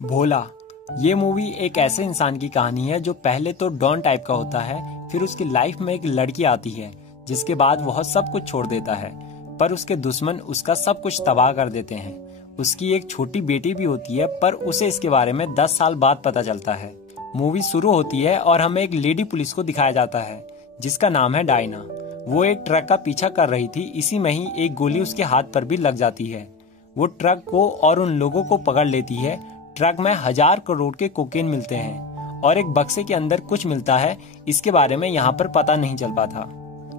भोला। ये मूवी एक ऐसे इंसान की कहानी है जो पहले तो डॉन टाइप का होता है, फिर उसकी लाइफ में एक लड़की आती है जिसके बाद वह सब कुछ छोड़ देता है, पर उसके दुश्मन उसका सब कुछ तबाह कर देते हैं। उसकी एक छोटी बेटी भी होती है, पर उसे इसके बारे में 10 साल बाद पता चलता है। मूवी शुरू होती है और हमें एक लेडी पुलिस को दिखाया जाता है जिसका नाम है डायना। वो एक ट्रक का पीछा कर रही थी, इसी में ही एक गोली उसके हाथ पर भी लग जाती है। वो ट्रक को और उन लोगों को पकड़ लेती है। ट्रक में 1000 करोड़ के कोकेन मिलते हैं और एक बक्से के अंदर कुछ मिलता है, इसके बारे में यहाँ पर पता नहीं चल पाता।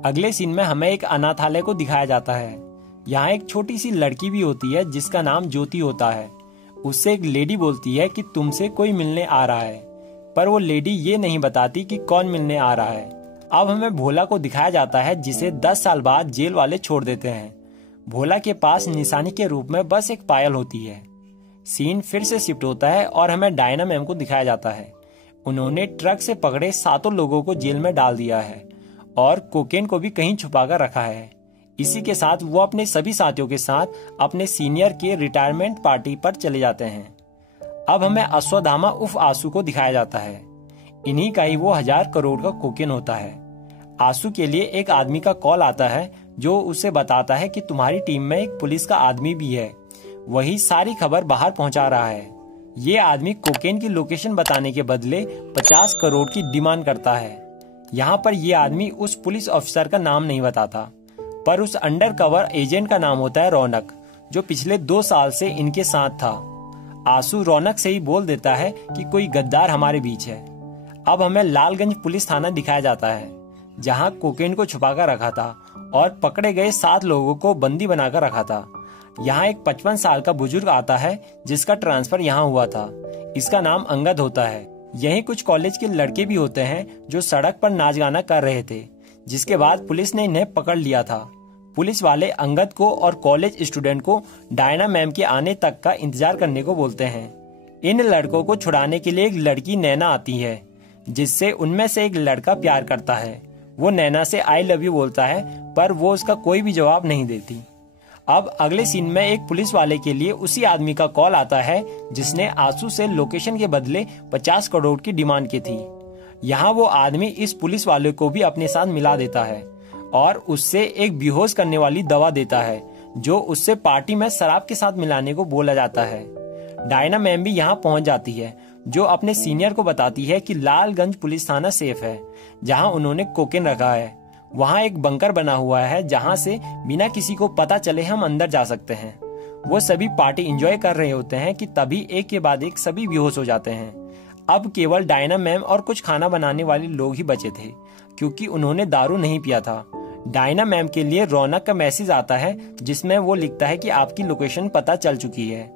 अगले सीन में हमें एक अनाथालय को दिखाया जाता है। यहाँ एक छोटी सी लड़की भी होती है जिसका नाम ज्योति होता है। उससे एक लेडी बोलती है कि तुमसे कोई मिलने आ रहा है, पर वो लेडी ये नहीं बताती कि कौन मिलने आ रहा है। अब हमें भोला को दिखाया जाता है जिसे 10 साल बाद जेल वाले छोड़ देते हैं। भोला के पास निशानी के रूप में बस एक पायल होती है। सीन फिर से शिफ्ट होता है और हमें डायना मैम को दिखाया जाता है। उन्होंने ट्रक से पकड़े 7 लोगों को जेल में डाल दिया है और कोकेन को भी कहीं छुपा कर रखा है। इसी के साथ वो अपने सभी साथियों के साथ अपने सीनियर के रिटायरमेंट पार्टी पर चले जाते हैं। अब हमें अश्वत्थामा उर्फ आसू को दिखाया जाता है। इन्हीं का ही वो 1000 करोड़ का कोकेन होता है। आसू के लिए एक आदमी का कॉल आता है जो उसे बताता है कि तुम्हारी टीम में एक पुलिस का आदमी भी है, वही सारी खबर बाहर पहुंचा रहा है। ये आदमी कोकेन की लोकेशन बताने के बदले 50 करोड़ की डिमांड करता है। यहाँ पर ये आदमी उस पुलिस ऑफिसर का नाम नहीं बताता, पर उस अंडर कवर एजेंट का नाम होता है रौनक, जो पिछले 2 साल से इनके साथ था। आसू रौनक से ही बोल देता है कि कोई गद्दार हमारे बीच है। अब हमें लालगंज पुलिस थाना दिखाया जाता है जहाँ कोकेन को छुपाकर रखा था और पकड़े गए 7 लोगों को बंदी बनाकर रखा था। यहाँ एक 55 साल का बुजुर्ग आता है जिसका ट्रांसफर यहाँ हुआ था। इसका नाम अंगद होता है। यहीं कुछ कॉलेज के लड़के भी होते हैं जो सड़क पर नाच गाना कर रहे थे, जिसके बाद पुलिस ने इन्हें पकड़ लिया था। पुलिस वाले अंगद को और कॉलेज स्टूडेंट को डायना मैम के आने तक का इंतजार करने को बोलते हैं। इन लड़कों को छुड़ाने के लिए एक लड़की नैना आती है जिससे उनमें से एक लड़का प्यार करता है। वो नैना से आई लव यू बोलता है, पर वो उसका कोई भी जवाब नहीं देती। अब अगले सीन में एक पुलिस वाले के लिए उसी आदमी का कॉल आता है जिसने आंसू से लोकेशन के बदले 50 करोड़ की डिमांड की थी। यहाँ वो आदमी इस पुलिस वाले को भी अपने साथ मिला देता है और उससे एक बेहोश करने वाली दवा देता है जो उससे पार्टी में शराब के साथ मिलाने को बोला जाता है। डायना मैम भी यहाँ पहुंच जाती है जो अपने सीनियर को बताती है कि लालगंज पुलिस थाना सेफ है जहाँ उन्होंने कोकेन रखा है। वहाँ एक बंकर बना हुआ है जहाँ से बिना किसी को पता चले हम अंदर जा सकते हैं। वो सभी पार्टी एंजॉय कर रहे होते हैं कि तभी एक के बाद एक सभी बेहोश हो जाते हैं। अब केवल डायना मैम और कुछ खाना बनाने वाले लोग ही बचे थे क्योंकि उन्होंने दारू नहीं पिया था। डायना मैम के लिए रौनक का मैसेज आता है जिसमें वो लिखता है कि आपकी लोकेशन पता चल चुकी है,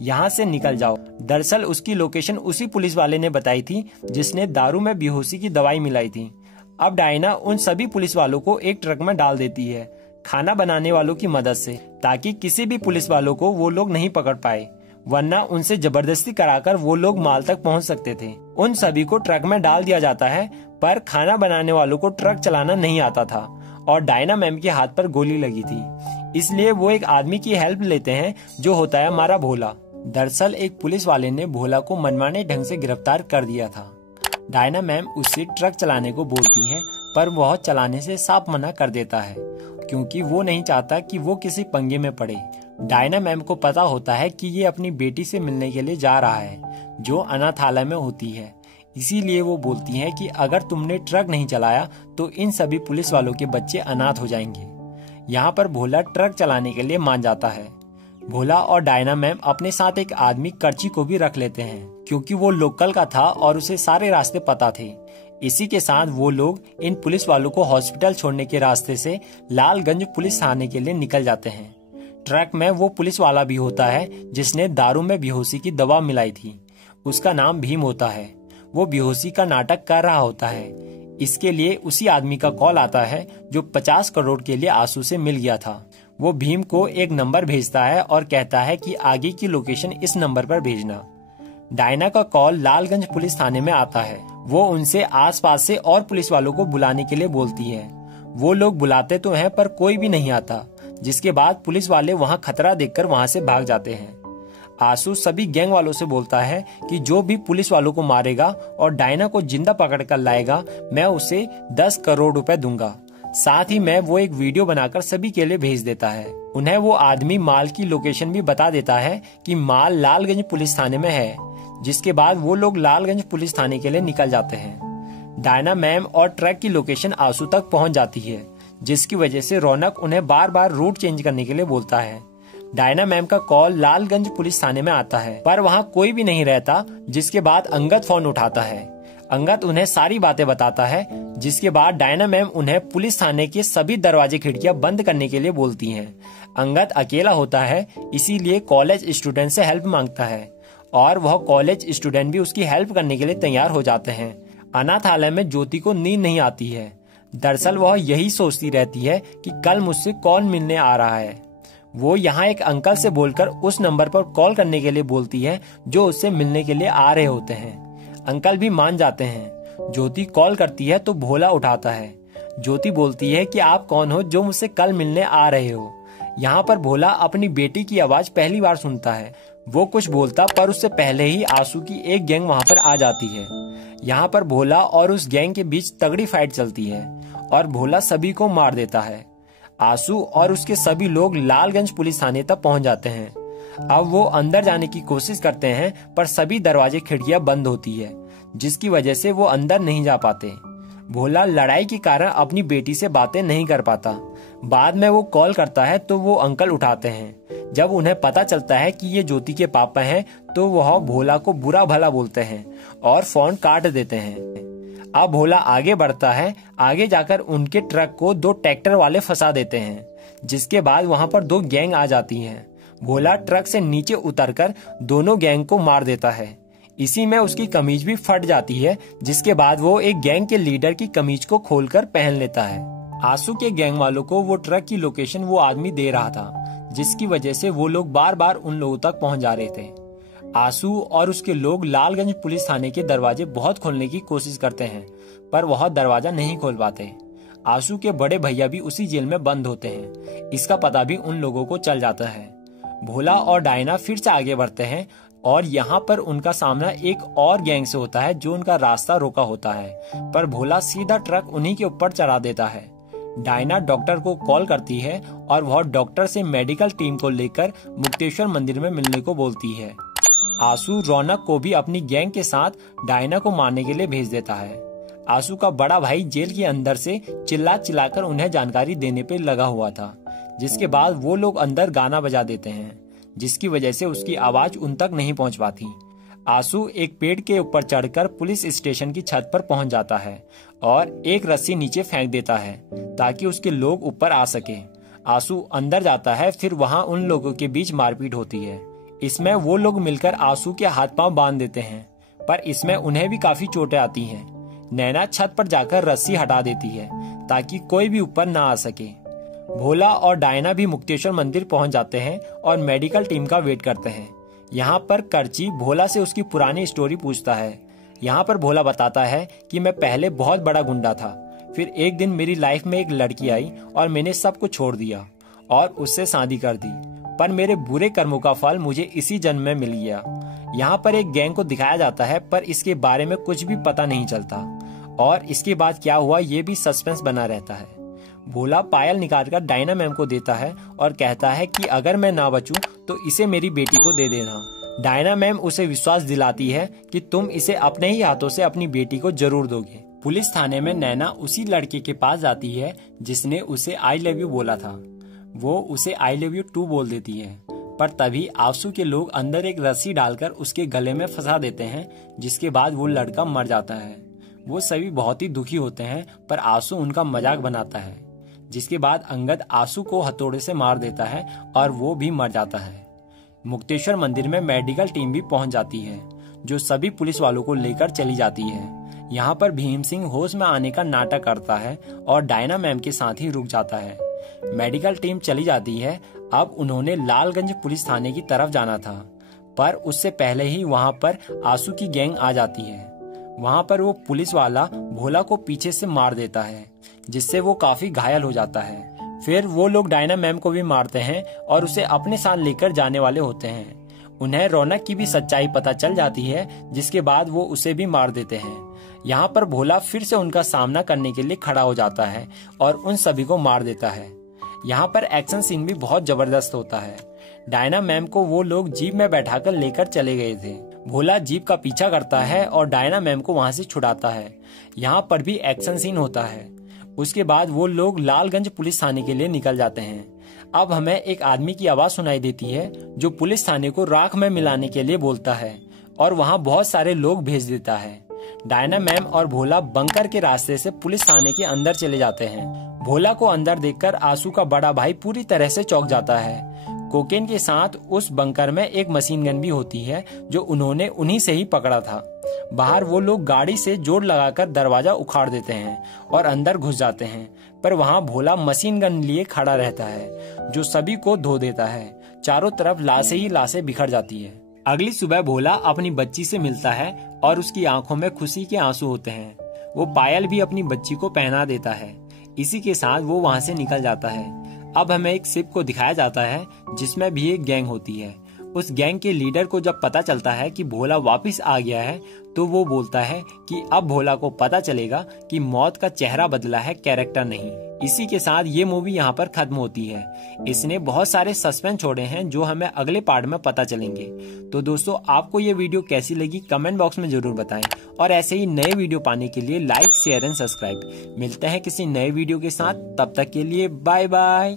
यहाँ से निकल जाओ। दरअसल उसकी लोकेशन उसी पुलिस वाले ने बताई थी जिसने दारू में बेहोशी की दवाई मिलाई थी। अब डायना उन सभी पुलिस वालों को एक ट्रक में डाल देती है खाना बनाने वालों की मदद से, ताकि किसी भी पुलिस वालों को वो लोग नहीं पकड़ पाए, वरना उनसे जबरदस्ती कराकर वो लोग माल तक पहुंच सकते थे। उन सभी को ट्रक में डाल दिया जाता है, पर खाना बनाने वालों को ट्रक चलाना नहीं आता था और डायना मैम के हाथ पर गोली लगी थी, इसलिए वो एक आदमी की हेल्प लेते हैं जो होता है हमारा भोला। दरअसल एक पुलिस वाले ने भोला को मनमाने ढंग से गिरफ्तार कर दिया था। डायना मैम उससे ट्रक चलाने को बोलती हैं, पर वह चलाने से साफ मना कर देता है क्योंकि वो नहीं चाहता कि वो किसी पंगे में पड़े। डायना मैम को पता होता है कि ये अपनी बेटी से मिलने के लिए जा रहा है जो अनाथालय में होती है, इसीलिए वो बोलती हैं कि अगर तुमने ट्रक नहीं चलाया तो इन सभी पुलिस वालों के बच्चे अनाथ हो जाएंगे। यहाँ पर भोला ट्रक चलाने के लिए मान जाता है। भोला और डायना मैम अपने साथ एक आदमी कर्ची को भी रख लेते हैं क्योंकि वो लोकल का था और उसे सारे रास्ते पता थे। इसी के साथ वो लोग इन पुलिस वालों को हॉस्पिटल छोड़ने के रास्ते से लालगंज पुलिस थाने के लिए निकल जाते हैं। ट्रक में वो पुलिस वाला भी होता है जिसने दारू में बेहोशी की दवा मिलाई थी। उसका नाम भीम होता है। वो बेहोशी का नाटक कर रहा होता है। इसके लिए उसी आदमी का कॉल आता है जो 50 करोड़ के लिए आंसू से मिल गया था। वो भीम को एक नंबर भेजता है और कहता है कि आगे की लोकेशन इस नंबर पर भेजना। डायना का कॉल लालगंज पुलिस थाने में आता है। वो उनसे आसपास से और पुलिस वालों को बुलाने के लिए बोलती है। वो लोग बुलाते तो हैं पर कोई भी नहीं आता, जिसके बाद पुलिस वाले वहाँ खतरा देखकर वहाँ से भाग जाते हैं। आंसू सभी गैंग वालों से बोलता है कि जो भी पुलिस वालों को मारेगा और डायना को जिंदा पकड़ कर लाएगा, मैं उसे 10 करोड़ रुपए दूंगा। साथ ही मैं वो एक वीडियो बनाकर सभी के लिए भेज देता है। उन्हें वो आदमी माल की लोकेशन भी बता देता है कि माल लालगंज पुलिस थाने में है। जिसके बाद वो लोग लालगंज पुलिस थाने के लिए निकल जाते हैं। डायना मैम और ट्रक की लोकेशन आंसू तक पहुंच जाती है, जिसकी वजह से रौनक उन्हें बार बार रूट चेंज करने के लिए बोलता है। डायना मैम का कॉल लालगंज पुलिस थाने में आता है, पर वहाँ कोई भी नहीं रहता। जिसके बाद अंगद फोन उठाता है। अंगद उन्हें सारी बातें बताता है। जिसके बाद डायना मैम उन्हें पुलिस थाने के सभी दरवाजे खिड़कियां बंद करने के लिए बोलती हैं। अंगद अकेला होता है, इसीलिए कॉलेज स्टूडेंट से हेल्प मांगता है और वह कॉलेज स्टूडेंट भी उसकी हेल्प करने के लिए तैयार हो जाते हैं। अनाथालय में ज्योति को नींद नहीं आती है। दरअसल वह यही सोचती रहती है कि कल मुझसे कौन मिलने आ रहा है। वो यहाँ एक अंकल से बोलकर उस नंबर पर कॉल करने के लिए बोलती है जो उससे मिलने के लिए आ रहे होते हैं। अंकल भी मान जाते हैं। ज्योति कॉल करती है तो भोला उठाता है। ज्योति बोलती है कि आप कौन हो जो मुझसे कल मिलने आ रहे हो। यहाँ पर भोला अपनी बेटी की आवाज पहली बार सुनता है। वो कुछ बोलता पर उससे पहले ही आंसू की एक गैंग वहाँ पर आ जाती है। यहाँ पर भोला और उस गैंग के बीच तगड़ी फाइट चलती है और भोला सभी को मार देता है। आंसू और उसके सभी लोग लालगंज पुलिस थाने तक पहुंच जाते हैं। अब वो अंदर जाने की कोशिश करते हैं, पर सभी दरवाजे खिड़कियां बंद होती है, जिसकी वजह से वो अंदर नहीं जा पाते। भोला लड़ाई के कारण अपनी बेटी से बातें नहीं कर पाता। बाद में वो कॉल करता है तो वो अंकल उठाते हैं। जब उन्हें पता चलता है कि ये ज्योति के पापा हैं तो वह भोला को बुरा भला बोलते हैं और फोन काट देते हैं। अब भोला आगे बढ़ता है। आगे जाकर उनके ट्रक को 2 ट्रैक्टर वाले फंसा देते हैं। जिसके बाद वहां पर 2 गैंग आ जाती हैं। भोला ट्रक से नीचे उतरकर दोनों गैंग को मार देता है। इसी में उसकी कमीज भी फट जाती है। जिसके बाद वो एक गैंग के लीडर की कमीज को खोलकर पहन लेता है। आंसू के गैंग वालों को वो ट्रक की लोकेशन वो आदमी दे रहा था, जिसकी वजह से वो लोग बार बार उन लोगों तक पहुंच जा रहे थे। आंसू और उसके लोग लालगंज पुलिस थाने के दरवाजे बहुत खोलने की कोशिश करते हैं, पर वह दरवाजा नहीं खोल पाते। आंसू के बड़े भैया भी उसी जेल में बंद होते हैं। इसका पता भी उन लोगों को चल जाता है। भोला और डायना फिर से आगे बढ़ते हैं और यहाँ पर उनका सामना एक और गैंग से होता है जो उनका रास्ता रोका होता है, पर भोला सीधा ट्रक उन्हीं के ऊपर चढ़ा देता है। डायना डॉक्टर को कॉल करती है और वह डॉक्टर से मेडिकल टीम को लेकर मुक्तेश्वर मंदिर में मिलने को बोलती है। आंसू रौनक को भी अपनी गैंग के साथ डायना को मारने के लिए भेज देता है। आंसू का बड़ा भाई जेल के अंदर से चिल्ला चिल्लाकर उन्हें जानकारी देने पे लगा हुआ था। जिसके बाद वो लोग अंदर गाना बजा देते हैं, जिसकी वजह से उसकी आवाज उन तक नहीं पहुंच पाती। आंसू एक पेड़ के ऊपर चढ़कर पुलिस स्टेशन की छत पर पहुंच जाता है और एक रस्सी नीचे फेंक देता है ताकि उसके लोग ऊपर आ सके। आंसू अंदर जाता है, फिर वहां उन लोगों के बीच मारपीट होती है। इसमें वो लोग मिलकर आंसू के हाथ पांव बांध देते हैं, पर इसमें उन्हें भी काफी चोटें आती हैं। नैना छत पर जाकर रस्सी हटा देती है ताकि कोई भी ऊपर ना आ सके। भोला और डायना भी मुक्तेश्वर मंदिर पहुंच जाते हैं और मेडिकल टीम का वेट करते हैं। यहाँ पर करची भोला से उसकी पुरानी स्टोरी पूछता है। यहाँ पर भोला बताता है कि मैं पहले बहुत बड़ा गुंडा था, फिर एक दिन मेरी लाइफ में एक लड़की आई और मैंने सब कुछ छोड़ दिया और उससे शादी कर दी, पर मेरे बुरे कर्मों का फल मुझे इसी जन्म में मिल गया। यहाँ पर एक गैंग को दिखाया जाता है, पर इसके बारे में कुछ भी पता नहीं चलता और इसके बाद क्या हुआ ये भी सस्पेंस बना रहता है। भोला पायल निकालकर डायना मैम को देता है और कहता है कि अगर मैं ना बचूं तो इसे मेरी बेटी को दे देना। डायना मैम उसे विश्वास दिलाती है कि तुम इसे अपने ही हाथों से अपनी बेटी को जरूर दोगे। पुलिस थाने में नैना उसी लड़के के पास जाती है जिसने उसे आई लव यू बोला था। वो उसे आई लव यू टू बोल देती है, पर तभी आंसू के लोग अंदर एक रस्सी डालकर उसके गले में फंसा देते हैं, जिसके बाद वो लड़का मर जाता है। वो सभी बहुत ही दुखी होते हैं, पर आंसू उनका मजाक बनाता है। जिसके बाद अंगद आंसू को हथौड़े से मार देता है और वो भी मर जाता है। मुक्तेश्वर मंदिर में मेडिकल टीम भी पहुंच जाती है, जो सभी पुलिस वालों को लेकर चली जाती है। यहाँ पर भीम सिंह होश में आने का नाटक करता है और डायना मैम के साथ ही रुक जाता है। मेडिकल टीम चली जाती है। अब उन्होंने लालगंज पुलिस थाने की तरफ जाना था, पर उससे पहले ही वहाँ पर आंसू की गैंग आ जाती है। वहाँ पर वो पुलिस वाला भोला को पीछे से मार देता है, जिससे वो काफी घायल हो जाता है। फिर वो लोग डायना मैम को भी मारते हैं और उसे अपने साथ लेकर जाने वाले होते हैं। उन्हें रौनक की भी सच्चाई पता चल जाती है, जिसके बाद वो उसे भी मार देते हैं। यहाँ पर भोला फिर से उनका सामना करने के लिए खड़ा हो जाता है और उन सभी को मार देता है। यहाँ पर एक्शन सीन भी बहुत जबरदस्त होता है। डायना मैम को वो लोग जीप में बैठाकर लेकर चले गए थे। भोला जीप का पीछा करता है और डायना मैम को वहां से छुड़ाता है। यहाँ पर भी एक्शन सीन होता है। उसके बाद वो लोग लालगंज पुलिस थाने के लिए निकल जाते हैं। अब हमें एक आदमी की आवाज सुनाई देती है जो पुलिस थाने को राख में मिलाने के लिए बोलता है और वहाँ बहुत सारे लोग भेज देता है। डायना मैम और भोला बंकर के रास्ते से पुलिस थाने के अंदर चले जाते हैं। भोला को अंदर देखकर आंसू का बड़ा भाई पूरी तरह से चौंक जाता है। कोकेन के साथ उस बंकर में एक मशीन गन भी होती है जो उन्होंने उन्हीं से ही पकड़ा था। बाहर वो लोग गाड़ी से जोर लगाकर दरवाजा उखाड़ देते हैं और अंदर घुस जाते हैं, पर वहाँ भोला मशीन गन लिए खड़ा रहता है जो सभी को धो देता है। चारों तरफ लाशें ही लाशें बिखर जाती है। अगली सुबह भोला अपनी बच्ची से मिलता है और उसकी आंखों में खुशी के आंसू होते हैं। वो पायल भी अपनी बच्ची को पहना देता है। इसी के साथ वो वहाँ से निकल जाता है। अब हमें एक शिप को दिखाया जाता है जिसमें भी एक गैंग होती है। उस गैंग के लीडर को जब पता चलता है कि भोला वापस आ गया है तो वो बोलता है कि अब भोला को पता चलेगा कि मौत का चेहरा बदला है, कैरेक्टर नहीं। इसी के साथ ये मूवी यहाँ पर खत्म होती है। इसने बहुत सारे सस्पेंस छोड़े हैं जो हमें अगले पार्ट में पता चलेंगे। तो दोस्तों, आपको ये वीडियो कैसी लगी कमेंट बॉक्स में जरूर बताएं और ऐसे ही नए वीडियो पाने के लिए लाइक, शेयर एंड सब्सक्राइब। मिलते हैं किसी नए वीडियो के साथ, तब तक के लिए बाय बाय।